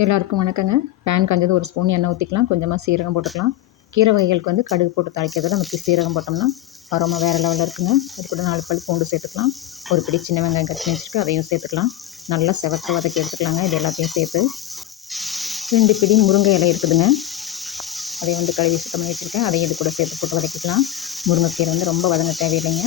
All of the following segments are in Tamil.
எல்லாருக்கும் வணக்கங்க. பேன் காஞ்சது ஒரு ஸ்பூன் எண்ணெய் ஊற்றிக்கலாம். கொஞ்சமாக சீரகம் போட்டுக்கலாம். கீரை வகைகளுக்கு வந்து கடுகு போட்டு தாளிக்கிறத நமக்கு சீரகம் போட்டோம்னா அரோமா வேறு லெவலில் இருக்குங்க. அது கூட 4 பல் பூண்டு சேர்த்துக்கலாம். ஒரு பிடி சின்ன வெங்காயம் கட் பண்ணி வச்சுருக்கு, அதையும் சேர்த்துக்கலாம். நல்லா செவக்க வதக்கி எடுத்துக்கலாங்க. இது எல்லாத்தையும் சேர்த்து 2 பிடி முருங்கை இலை இருக்குதுங்க. அதை வந்து கழுவி சுத்தம் பண்ணி வச்சுருக்கேன். அதையும் இது கூட சேர்த்து போட்டு வதக்கிக்கலாம். முருங்கைக்கீரை வந்து ரொம்ப வதங்க தேவையில்லைங்க.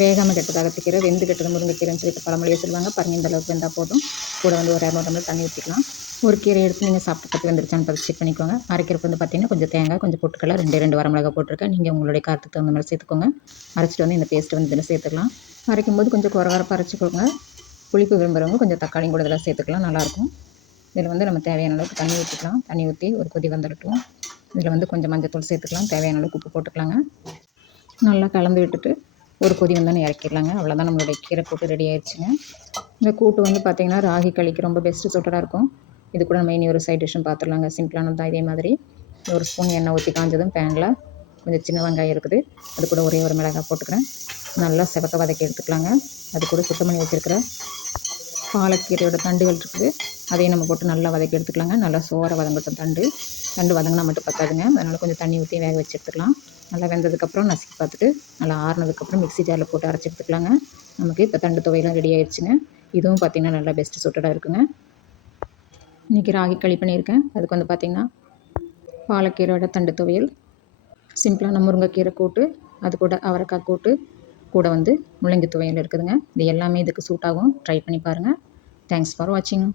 வேகாமல் கெட்டது அகத்திக்கீரை, வெந்து கெட்டது முருங்கைக்கீரைன்னு சொல்லிட்டு பழமொழியை சொல்லுவாங்க. பாருங்கள், இந்த அளவுக்கு வெந்தால் போதும். கூட வந்து ஒரு 200 ml தண்ணி ஊற்றிக்கலாம். ஒரு கீரை எடுத்து நீங்கள் சாப்பிட்டு பார்த்து வந்துருச்சான்னு பார்த்து செக் பண்ணிக்கோங்க. அரைக்கிறதுக்கு வந்து பார்த்தீங்கன்னா கொஞ்சம் தேங்காய், கொஞ்சம் பொட்டுக்கடலை, 2 வரமிளகா போட்டிருக்கேன். நீங்கள் உங்களுடைய காரத்துக்கு தகுந்த மாதிரி சேர்த்துக்கோங்க. அரைச்சிட்டு வந்து இந்த பேஸ்ட்டு வந்து இதில் சேர்த்துக்கலாம். அரைக்கும்போது கொஞ்சம் குறவரப்பாக அரைச்சிக்கோங்க. புளிப்பு விரும்புகிறவங்க கொஞ்சம் தக்காளியும் கூட இதில் சேர்த்துக்கலாம், நல்லாயிருக்கும். இதில் வந்து நம்ம தேவையான அளவுக்கு தண்ணி ஊற்றிக்கலாம். தண்ணி ஊற்றி ஒரு கொதி வந்துடட்டும். இதில் வந்து கொஞ்சம் மஞ்சத்தூள் சேர்த்துக்கலாம். தேவையான அளவுக்கு உப்பு போட்டுக்கலாங்க. நல்லா கலந்து விட்டுட்டு ஒரு கொதி வந்தோன்னே இறக்கிடலாங்க. அவ்வளோதான், நம்மளுடைய கீரை கூட்டு ரெடி ஆயிடுச்சுங்க. இந்த கூட்டு வந்து பார்த்திங்கன்னா ராகி களிக்கு ரொம்ப பெஸ்ட்டு சூப்பராக இருக்கும். இது கூட நம்ம இனி ஒரு சைட் டிஷ்ஷும் பார்த்துடலாங்க. சிம்பிளானது தான். இதே மாதிரி ஒரு ஸ்பூன் எண்ணெய் ஊற்றி காஞ்சதும் பேனில் கொஞ்சம் சின்ன வெங்காயம் இருக்குது, அது கூட ஒரே ஒரு மிளகாய் போட்டுக்கிறேன். நல்லா செவக்க வதக்கி எடுத்துக்கலாங்க. அது கூட சுத்தம் பண்ணி வச்சுருக்கிற பாலக்கீரையோட தண்டுகள் இருக்குது, அதையும் நம்ம போட்டு நல்லா வதக்கி எடுத்துக்கலாங்க. நல்லா சோற வதங்கட்டும். தண்டு வதங்கினா மட்டும் பத்தாதுங்க. அதனால் கொஞ்சம் தண்ணி ஊற்றி வேக வச்சு எடுத்துக்கலாம். நல்லா வெந்ததுக்கப்புறம் நசுக்கி பார்த்துட்டு நல்லா ஆறுனதுக்கப்புறம் மிக்ஸி ஜாரில் போட்டு அரைச்சி எடுத்துக்கலாங்க. நமக்கு இப்போ தண்டு துவையெல்லாம் ரெடி ஆயிடுச்சுங்க. இதுவும் பார்த்திங்கன்னா நல்லா பெஸ்ட்டு சூட்டடாக இருக்குங்க. இன்றைக்கி ராகி களி பண்ணியிருக்கேன். அதுக்கு வந்து பார்த்திங்கன்னா பாலக்கீரையோட தண்டு துவையல், சிம்பிளான முருங்கைக்கீரை கூட்டு, அது கூட அவரைக்காய் கூட்டு, கூட வந்து முள்ளங்கி துவையல் இருக்குதுங்க. இது எல்லாமே இதுக்கு சூட் ஆகும். ட்ரை பண்ணி பாருங்கள். தேங்க்ஸ் ஃபார் வாட்சிங்.